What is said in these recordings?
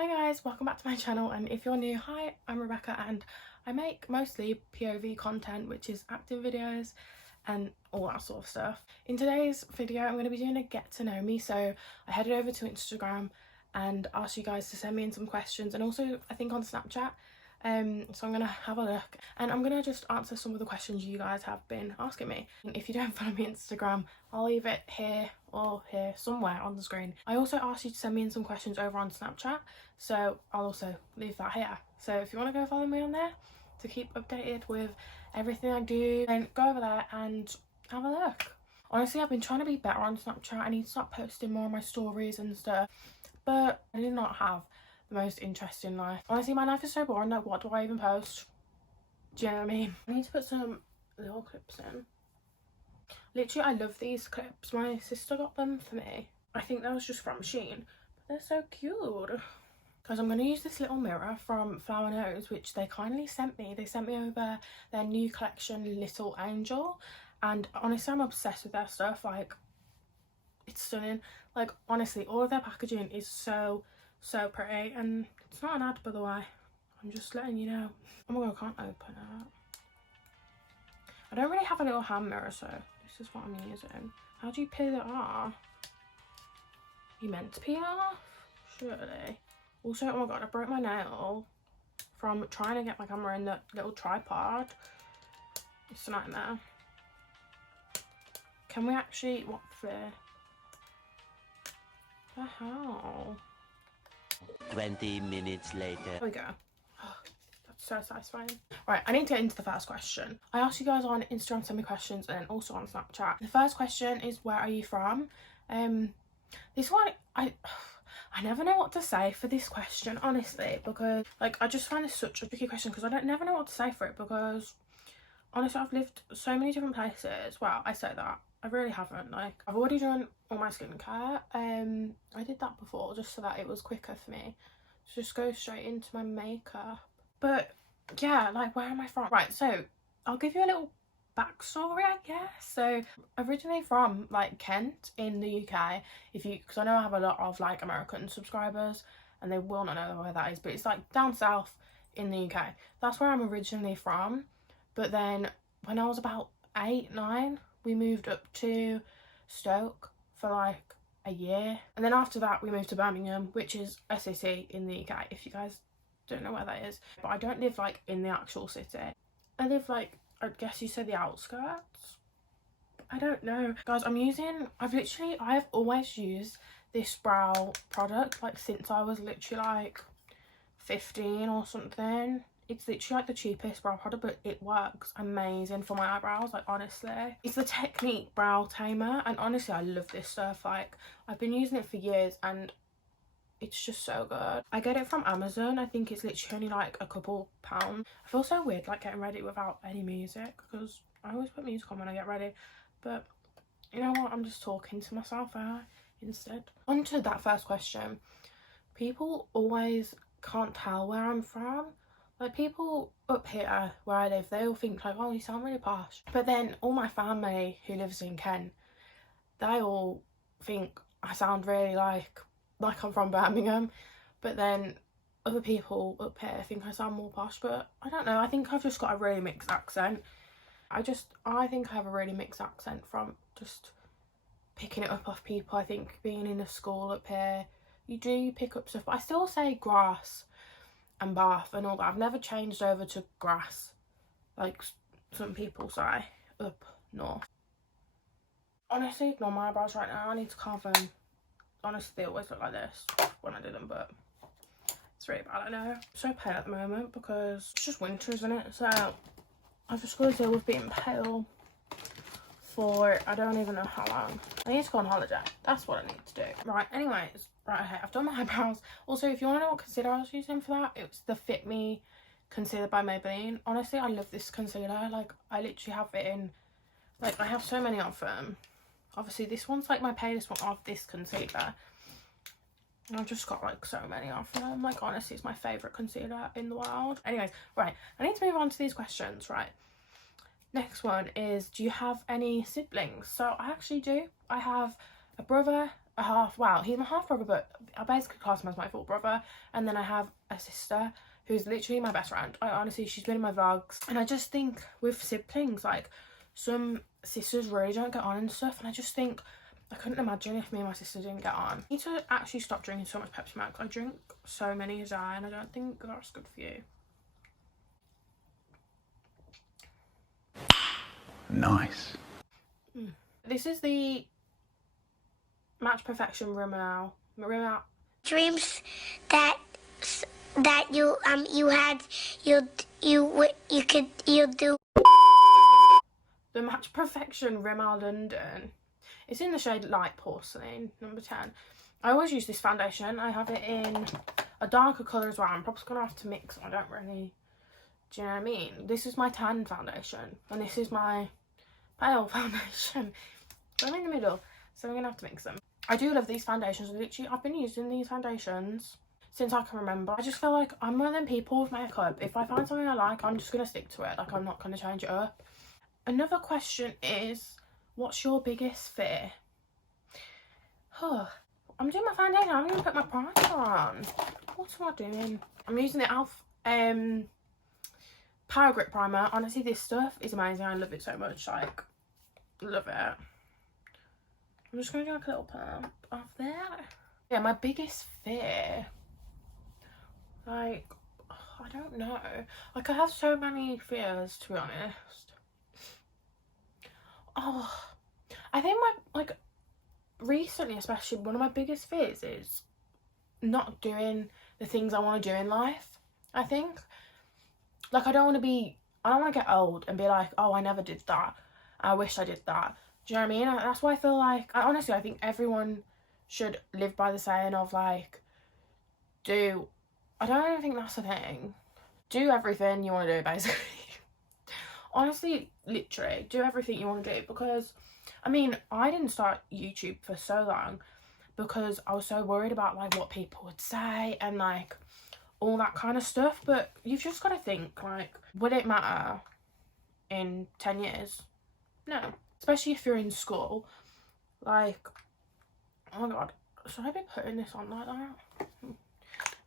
Hi guys, welcome back to my channel, and if you're new, hi, I'm Rebecca and I make mostly POV content, which is acting videos and all that sort of stuff. In today's video I'm going to be doing a get to know me, so I headed over to Instagram and asked you guys to send me in some questions, and also I think on Snapchat. So I'm gonna have a look and I'm gonna just answer some of the questions you guys have been asking me. And if you don't follow me on Instagram, I'll leave it here or here somewhere on the screen. I also asked you to send me in some questions over on Snapchat, so I'll also leave that here. So if you want to go follow me on there to keep updated with everything I do, then go over there and have a look. Honestly, I've been trying to be better on Snapchat. I need to start posting more of my stories and stuff, but I do not have the most interesting life. Honestly, my life is so boring. Like, what do I even post? Do you know what I mean? I need to put some little clips in. Literally, I love these clips. My sister got them for me. I think that was just from Shein, but they're so cute. Guys, I'm going to use this little mirror from Flower Nose, which they kindly sent me. They sent me over their new collection, Little Angel, and honestly, I'm obsessed with their stuff. Like, it's stunning. Like, honestly, all of their packaging is so pretty, and it's not an ad, by the way. I'm just letting you know. Oh my god, I can't open it. I don't really have a little hand mirror, so this is what I'm using. How do you peel it off? You meant to peel it off? Surely. Also, oh my god, I broke my nail from trying to get my camera in the little tripod. It's a nightmare. Can we actually, what the hell? 20 minutes later. There we go. Oh, that's so satisfying. Right, I need to get into the first question. I asked you guys on Instagram to send me questions, and also on Snapchat. The first question is, where are you from? This one, I never know what to say for this question, honestly, because like I just find this such a tricky question because I never know what to say for it, because honestly I've lived so many different places. Well, I say that, I really haven't. Like, I've already done all my skincare. I did that before just so that it was quicker for me to just go straight into my makeup. But yeah, like, where am I from? Right, so I'll give you a little backstory, I guess. So originally from like Kent in the UK, because I know I have a lot of like American subscribers and they will not know where that is, but it's like down south in the UK. That's where I'm originally from. But then when I was about 8, 9, we moved up to Stoke for like a year, and then after that we moved to Birmingham, which is a city in the UK, if you guys don't know where that is. But I don't live like in the actual city. I live like, I guess you say, the outskirts. I don't know. Guys, I've always used this brow product like since I was literally like 15 or something. It's literally like the cheapest brow product, but it works amazing for my eyebrows, like, honestly. It's the Technique Brow Tamer, and honestly I love this stuff. Like, I've been using it for years and it's just so good. I get it from Amazon. I think it's literally only like a couple £. I feel so weird like getting ready without any music, because I always put music on when I get ready, but you know what, I'm just talking to myself instead. On to that first question. People always can't tell where I'm from. Like, people up here where I live, they all think like, oh, you sound really posh. But then all my family who lives in Kent, they all think I sound really like I'm from Birmingham. But then other people up here think I sound more posh. But I don't know, I think I've just got a really mixed accent. I think I have a really mixed accent from just picking it up off people. I think being in a school up here, you do pick up stuff, but I still say grass and bath and all that. I've never changed over to grass like some people say up north. Honestly, ignore my eyebrows right now. I need to carve them. Honestly, they always look like this when I do them, but it's really bad, I know. I'm so pale at the moment because it's just winter, isn't it? So I've just got to deal with being pale for I don't even know how long. I need to go on holiday. That's what I need to do. Right, anyways, right, okay, I've done my eyebrows. Also, if you want to know what concealer I was using for that, it was the Fit Me concealer by Maybelline. Honestly, I love this concealer. Like, I literally have it in, like, I have so many of them. Obviously, this one's like my palest one of this concealer. And I've just got like so many of them. Like, honestly, it's my favourite concealer in the world. Anyways, right, I need to move on to these questions, right? Next one is, do you have any siblings? So I actually do. I have a brother a half, well, he's my half brother, but I basically class him as my full brother. And then I have a sister who's literally my best friend. I honestly, she's been in my vlogs. And I just think with siblings, like, some sisters really don't get on and stuff. And I just think, I couldn't imagine if me and my sister didn't get on. I need to actually stop drinking so much Pepsi Max. I drink so many a day and I don't think that's good for you. Nice. This is the Match Perfection Rimmel. Dreams that you had you do. The Match Perfection Rimmel London. It's in the shade Light Porcelain, number 10. I always use this foundation. I have it in a darker colour as well. I'm probably going to have to mix. I don't really... Do you know what I mean? This is my tan foundation. And this is my pale foundation. I'm in the middle. So I'm going to have to mix them. I do love these foundations. Literally, I've been using these foundations since I can remember. I just feel like I'm one of them people with makeup. If I find something I like, I'm just going to stick to it. Like, I'm not going to change it up. Another question is, what's your biggest fear? I'm doing my foundation. I'm going to put my primer on. What am I doing? I'm using the e.l.f. Power Grip Primer. Honestly, this stuff is amazing. I love it so much. Like, love it. I'm just going to do like a little pump of that. Yeah, my biggest fear. Like, I don't know. Like, I have so many fears, to be honest. Oh, I think recently especially, one of my biggest fears is not doing the things I want to do in life. I think, like, I don't want to get old and be like, oh, I never did that, I wish I did that. Do you know what I mean? That's why I feel like, honestly, I think everyone should live by the saying of, like, I don't even think that's a thing. Do everything you want to do, basically. Honestly, literally, do everything you want to do. Because, I mean, I didn't start YouTube for so long because I was so worried about, like, what people would say and, like, all that kind of stuff. But you've just got to think, like, would it matter in 10 years? No. Especially if you're in school. Like, oh my god, should I be putting this on like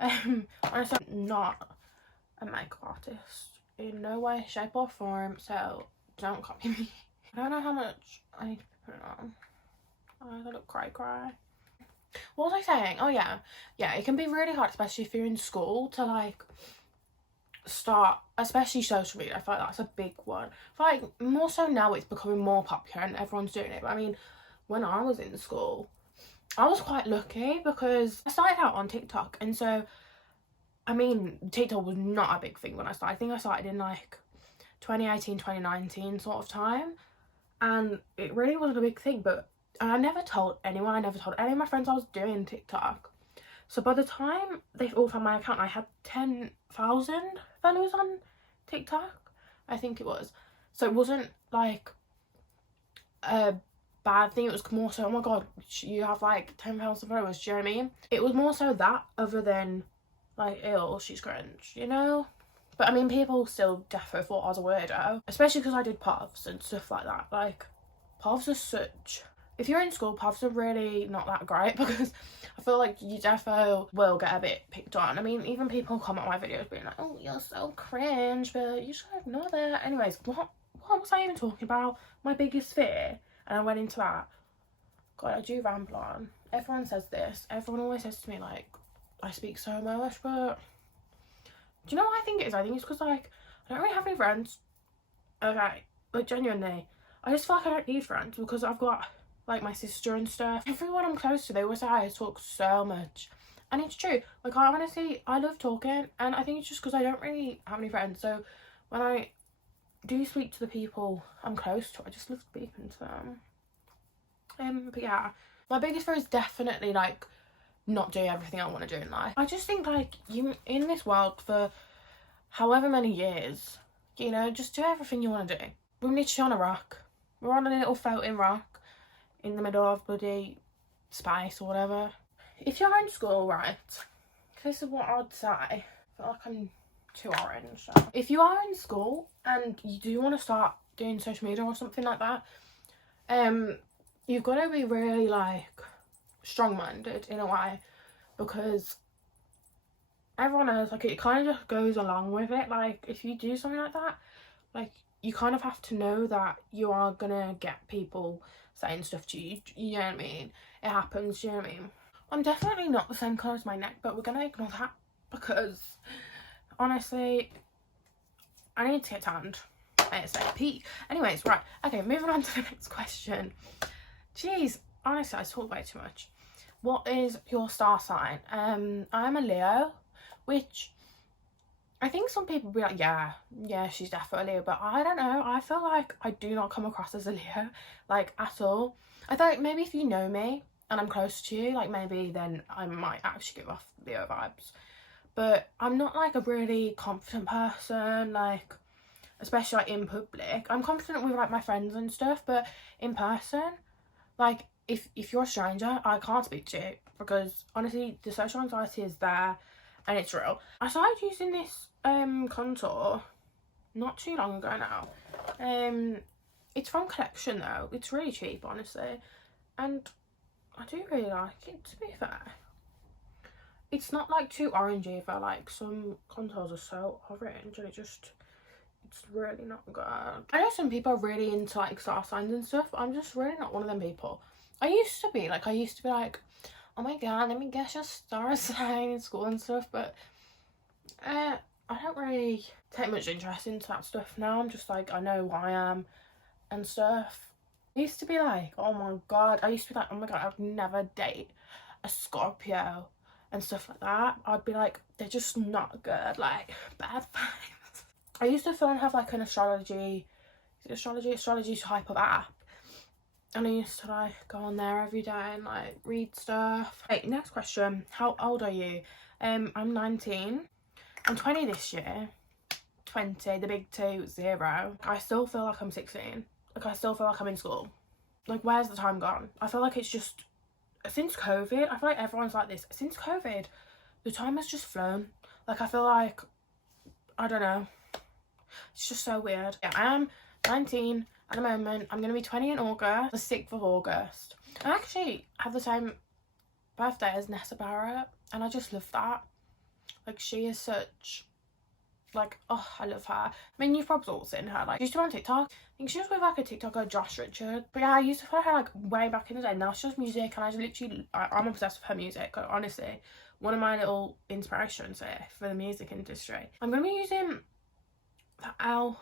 that? Honestly, I'm not a makeup artist in no way, shape or form, so don't copy me. I don't know how much I need to put it on. I look cry. What was I saying? Oh yeah, it can be really hard, especially if you're in school, to like start, especially social media. I feel like that's a big one. I feel like more so now it's becoming more popular and everyone's doing it. But I mean, when I was in school, I was quite lucky because I started out on TikTok, and so, I mean, TikTok was not a big thing when I started. I think I started in like 2018, 2019 sort of time, and it really wasn't a big thing. But I never told anyone. I never told any of my friends I was doing TikTok. So by the time they all found my account, I had 10,000 followers on TikTok, I think it was. So it wasn't like a bad thing. It was more so, oh my god, you have like 10,000 followers, do you know what I mean? It was more so that, other than like, ew, she's cringe, you know? But I mean, people still defo thought I was a weirdo, especially because I did POVs and stuff like that. Like, POVs are such... If you're in school, POVs are really not that great because I feel like you defo will get a bit picked on. I mean, even people comment on my videos being like, oh, you're so cringe, but you should ignore that. Anyways, what was I even talking about? My biggest fear? And I went into that. God, I do ramble on. Everyone says this. Everyone always says to me, like, I speak so much, but... Do you know what I think it is? I think it's because, like, I don't really have any friends. Okay, like, genuinely. I just feel like I don't need friends because I've got... like my sister and stuff. Everyone I'm close to, they always say I talk so much, and it's true. Like, I love talking, and I think it's just because I don't really have any friends. So when I do speak to the people I'm close to, I just love speaking to them. But yeah, my biggest fear is definitely like not doing everything I want to do in life. I just think like you in this world for however many years, you know, just do everything you want to do. We're literally on a rock. We're on a little floating rock in the middle of bloody space or whatever. If you're in school, right, this is what I'd say. I feel like I'm too orange. So. If you are in school and you do want to start doing social media or something like that, you've got to be really like strong-minded in a way, because everyone knows, like, it kind of just goes along with it. Like, if you do something like that, like, you kind of have to know that you are gonna get people saying stuff to you, you know what I mean? It happens, you know what I mean? I'm definitely not the same colour as my neck, but we're gonna ignore that, because honestly, I need to get tanned ASAP. Anyways, right, okay, moving on to the next question. Jeez, honestly, I talk way too much. What is your star sign? I'm a Leo, which I think some people be like, yeah, she's definitely a Leo, but I don't know. I feel like I do not come across as a Leo, like, at all. I thought maybe if you know me and I'm close to you, like, maybe then I might actually give off Leo vibes. But I'm not, like, a really confident person, like, especially, like, in public. I'm confident with, like, my friends and stuff, but in person, like, if you're a stranger, I can't speak to you, because honestly the social anxiety is there and it's real. I started using this contour not too long ago now. It's from Collection though. It's really cheap, honestly, and I do really like it, to be fair. It's not like too orangey either. Like, some contours are so orange and it's really not good. I know some people are really into, like, star signs and stuff, but I'm just really not one of them people. I used to be like, oh my god, let me guess your star sign in school and stuff, but I don't really take much interest into that stuff now. I'm just like, I know who I am and stuff. I used to be like, oh my god, oh my god, I'd never date a Scorpio and stuff like that. I'd be like, they're just not good, like, bad vibes. I used to feel and have, like, an astrology type of app, and I used to, like, go on there every day and, like, read stuff. Okay, next question. How old are you? I'm 19. I'm 20 this year. 20, the big 2, 0. I still feel like I'm 16. Like, I still feel like I'm in school. Like, where's the time gone? I feel like it's just, since COVID, I feel like everyone's like this. Since COVID, the time has just flown. Like, I feel like, I don't know. It's just so weird. Yeah, I am 19 at the moment. I'm going to be 20 in August, the 6th of August. I actually have the same birthday as Nessa Barrett, and I just love that. Like, she is such, like, oh, I love her. I mean, you've probably all seen her. Like, she used to be on TikTok. I think she was with, like, a TikToker, Josh Richard. But yeah, I used to follow her, like, way back in the day. Now she does music, and I just literally, I'm obsessed with her music. Like, honestly, one of my little inspirations here for the music industry. I'm going to be using that elf,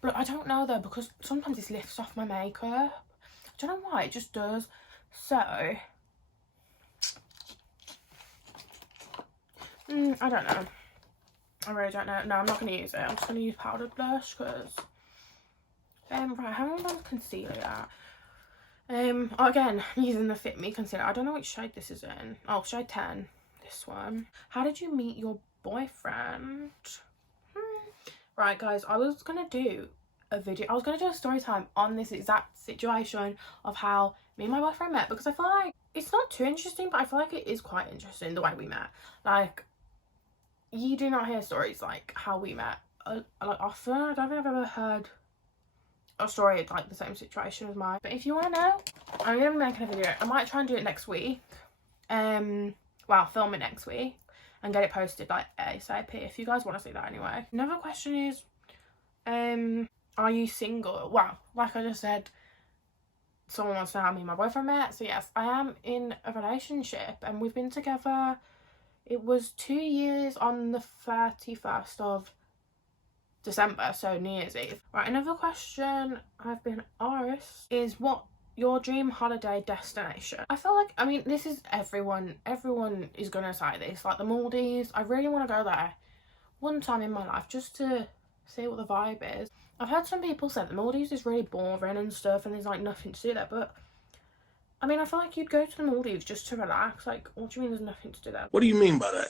but I don't know though, because sometimes this lifts off my makeup. I don't know why, it just does. So I don't know. I really don't know. No, I'm not going to use it. I'm just going to use powdered blush, because right, how am I done concealer yet? Again, I'm using the Fit Me concealer. I don't know which shade this is in. Oh, shade 10, this one. How did you meet your boyfriend? Right, guys, I was gonna do a video. I was gonna do a story time on this exact situation of how me and my boyfriend met, because I feel like it's not too interesting, but I feel like it is quite interesting the way we met. Like, you do not hear stories like how we met like often. I don't think I've ever heard a story like the same situation as mine. But if you want to know, I'm gonna be making a video. I might try and do it next week. Well, film it next week and get it posted, like, ASAP, if you guys want to see that anyway. Another question is, are you single? Well, like I just said, someone wants to know how me and my boyfriend met. So yes, I am in a relationship, and we've been together, it was 2 years on the 31st of December, so New Year's Eve. Right, another question I've been asked is, what your dream holiday destination? I feel like, I mean, this is everyone is gonna say this, like the Maldives. I really want to go there one time in my life, just to see what the vibe is. I've heard some people say the Maldives is really boring and stuff, and there's, like, nothing to do there, but I mean, I feel like you'd go to the Maldives just to relax. Like, what do you mean there's nothing to do there? What do you mean by that?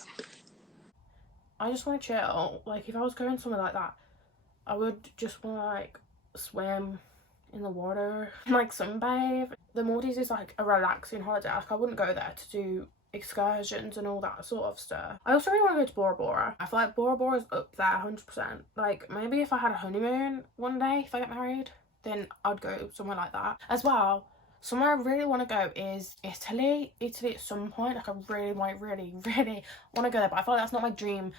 I just want to chill. Like, if I was going somewhere like that, I would just want to, like, swim in the water, like, sunbathe. The Maldives is, like, a relaxing holiday. Like, I wouldn't go there to do excursions and all that sort of stuff. I also really want to go to Bora Bora. I feel like Bora Bora is up there 100%. Like, maybe if I had a honeymoon one day, if I get married, then I'd go somewhere like that. As well, Somewhere I really want to go is Italy at some point. Like I really want to go there, but I feel like that's not my dream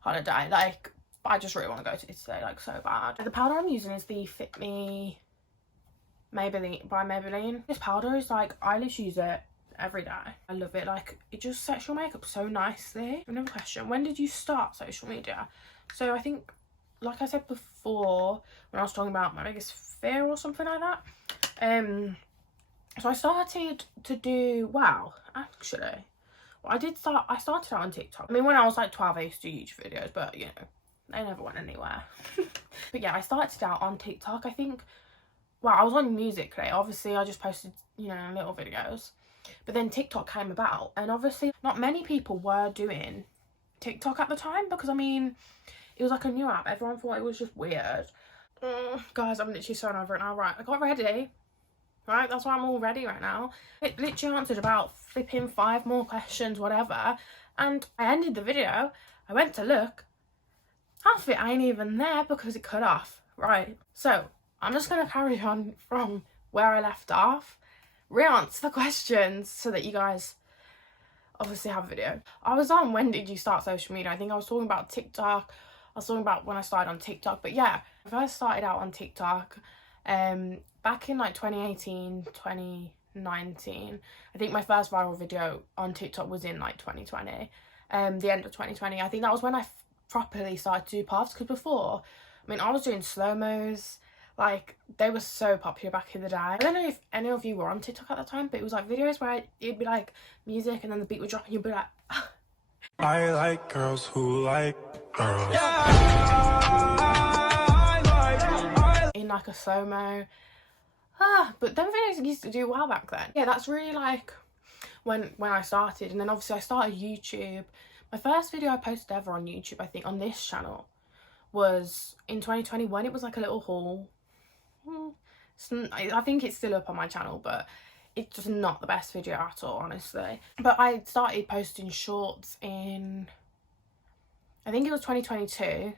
holiday. Like I just really want to go to Italy, like so bad. The powder I'm using is the Fit Me Maybelline by Maybelline. This powder is like, I literally use it every day. I love it. Like it just sets your makeup so nicely. Another question, when did you start social media? So I think, like I said before when I was talking about my biggest fear or something like that, so I started to do, well, actually, I started out on TikTok. I mean, when I was like 12, I used to do YouTube videos, but you know, they never went anywhere. But yeah, I started out on TikTok. I think, well, I was on Musical.ly. Obviously, I just posted, you know, little videos. But then TikTok came about, and obviously not many people were doing TikTok at the time, because I mean, it was like a new app. Everyone thought it was just weird. Guys, I'm literally so over it now. Right, I got ready. Right, that's why I'm all ready right now. It literally answered about flipping 5 more questions, whatever, and I ended the video. I went to look, half of it ain't even there because it cut off. Right, so I'm just gonna carry on from where I left off, re-answer the questions so that you guys obviously have a video. I was on when did you start social media? I think I was talking about TikTok. I was talking about when I started on TikTok, but yeah, I first started out on TikTok back in like 2018, 2019. I think my first viral video on TikTok was in like 2020, the end of 2020. I think that was when I properly started to do paths, because before, I mean, I was doing slow-mos. Like, they were so popular back in the day. I don't know if any of you were on TikTok at the time, but it was like videos where it'd be like music and then the beat would drop and you'd be like, I like girls who like girls. in like a slow-mo. But them videos used to do well back then. Yeah, that's really like when I started. And then obviously I started YouTube. My first video I posted ever on YouTube, I think, on this channel, was in 2021. It was like a little haul. I think it's still up on my channel, but it's just not the best video at all, honestly. But I started posting shorts in, I think it was 2022.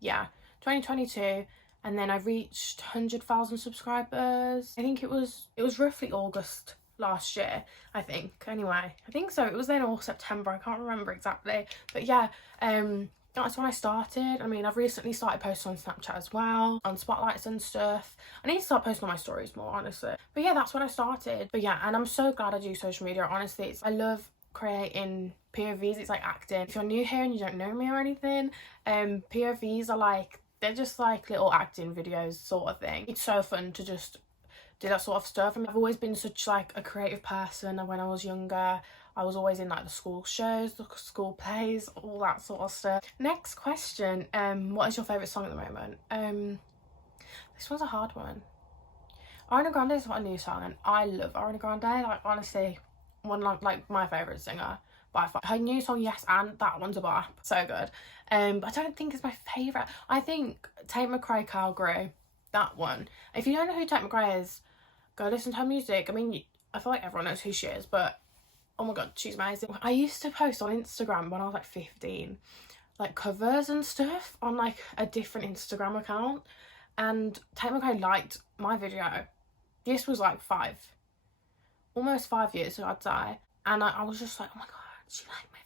Yeah, 2022. And then I reached 100,000 subscribers. I think it was roughly August last year, I think. Anyway, I think so. It was then or September. I can't remember exactly. But yeah, that's when I started. I mean, I've recently started posting on Snapchat as well, on spotlights and stuff. I need to start posting on my stories more, honestly. But yeah, that's when I started. But yeah, and I'm so glad I do social media. Honestly, I love creating POVs. It's like acting. If you're new here and you don't know me or anything, POVs are like, they're just like little acting videos sort of thing. It's so fun to just do that sort of stuff. I mean, I've always been such like a creative person, and when I was younger I was always in like the school shows, the school plays, all that sort of stuff. Next question, what is your favourite song at the moment? This one's a hard one. Ariana Grande is a new song, and I love Ariana Grande. Like, honestly, one like my favourite singer by far. Her new song, Yes and, that one's a bop. So good. But I don't think it's my favourite. I think Tate McRae, Kyle Gray, that one. If you don't know who Tate McRae is, go listen to her music. I mean, I feel like everyone knows who she is, but oh my god, she's amazing. I used to post on Instagram when I was like 15, like covers and stuff on like a different Instagram account, and Tate McRae liked my video. This was like almost 5 years ago, I'd say, and I was just like, oh my god, she liked my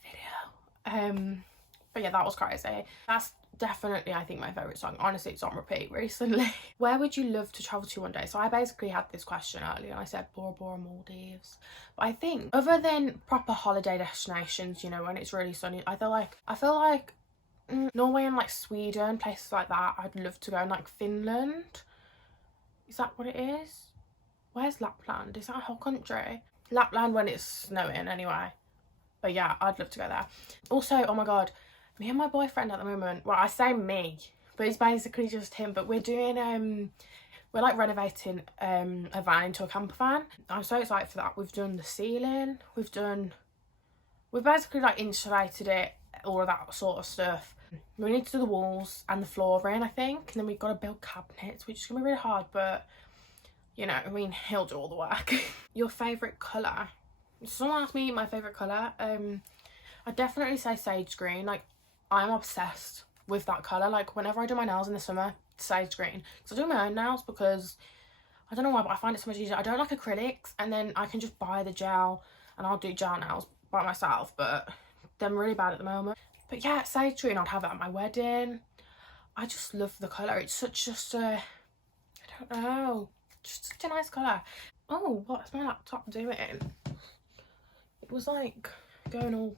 video. But yeah, that was crazy. That's definitely, I think, my favourite song. Honestly, it's on repeat recently. Where would you love to travel to one day? So I basically had this question earlier and I said Bora Bora, Maldives. But I think other than proper holiday destinations, you know, when it's really sunny, I feel like Norway and like Sweden, places like that, I'd love to go. And like Finland, is that what it is? Where's Lapland? Is that a whole country? Lapland when it's snowing anyway. But yeah, I'd love to go there. Also, oh my god, me and my boyfriend at the moment, well, I say me, but it's basically just him, but we're doing we're like renovating a van into a camper van. I'm so excited for that. We've done the ceiling, we've basically like insulated it, all of that sort of stuff. We need to do the walls and the flooring, I think, and then we've got to build cabinets, which is gonna be really hard, but you know, I mean, he'll do all the work. Your favourite colour? Someone asked me my favourite colour. I'd definitely say sage green. Like, I'm obsessed with that colour. Like, whenever I do my nails in the summer, sage green. So I do my own nails because I don't know why, but I find it so much easier. I don't like acrylics, and then I can just buy the gel and I'll do gel nails by myself, but they're really bad at the moment. But yeah, sage green, I'd have it at my wedding. I just love the colour. It's such just a, I don't know, just such a nice colour. Oh, what's my laptop doing? It was like going all,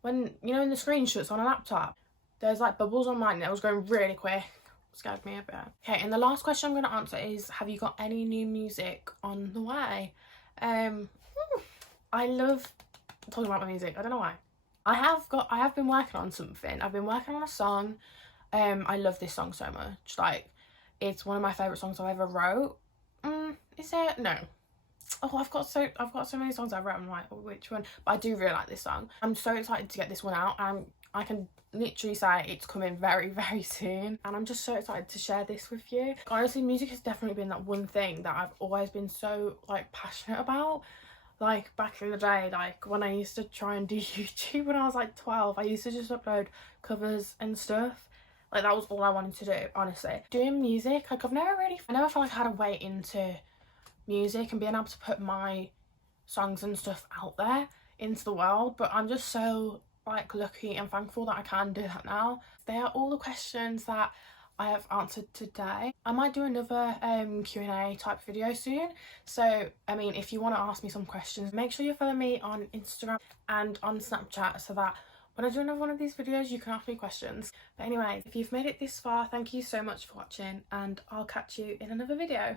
when, you know, in the screenshots on a laptop, there's like bubbles on mine and it was going really quick. Scared me a bit. Okay, and the last question I'm going to answer is, have you got any new music on the way? I love talking about my music. I don't know why. I have been working on something. I've been working on a song. I love this song so much. Like, it's one of my favourite songs I've ever wrote. Is it? No. Oh, I've got so many songs I've written. I'm like, oh, which one? But I do really like this song. I'm so excited to get this one out, and I can literally say it's coming very, very soon, and I'm just so excited to share this with you. Honestly, music has definitely been that one thing that I've always been so like passionate about. Like back in the day, like when I used to try and do YouTube when I was like 12, I used to just upload covers and stuff. Like that was all I wanted to do, honestly. Doing music, like I never felt like I had a way into music and being able to put my songs and stuff out there into the world, but I'm just so like lucky and thankful that I can do that now. They are all the questions that I have answered today. I might do another Q&A type video soon, so I mean, if you want to ask me some questions, make sure you follow me on Instagram and on Snapchat so that when I do another one of these videos you can ask me questions. But anyway, if you've made it this far, thank you so much for watching, and I'll catch you in another video.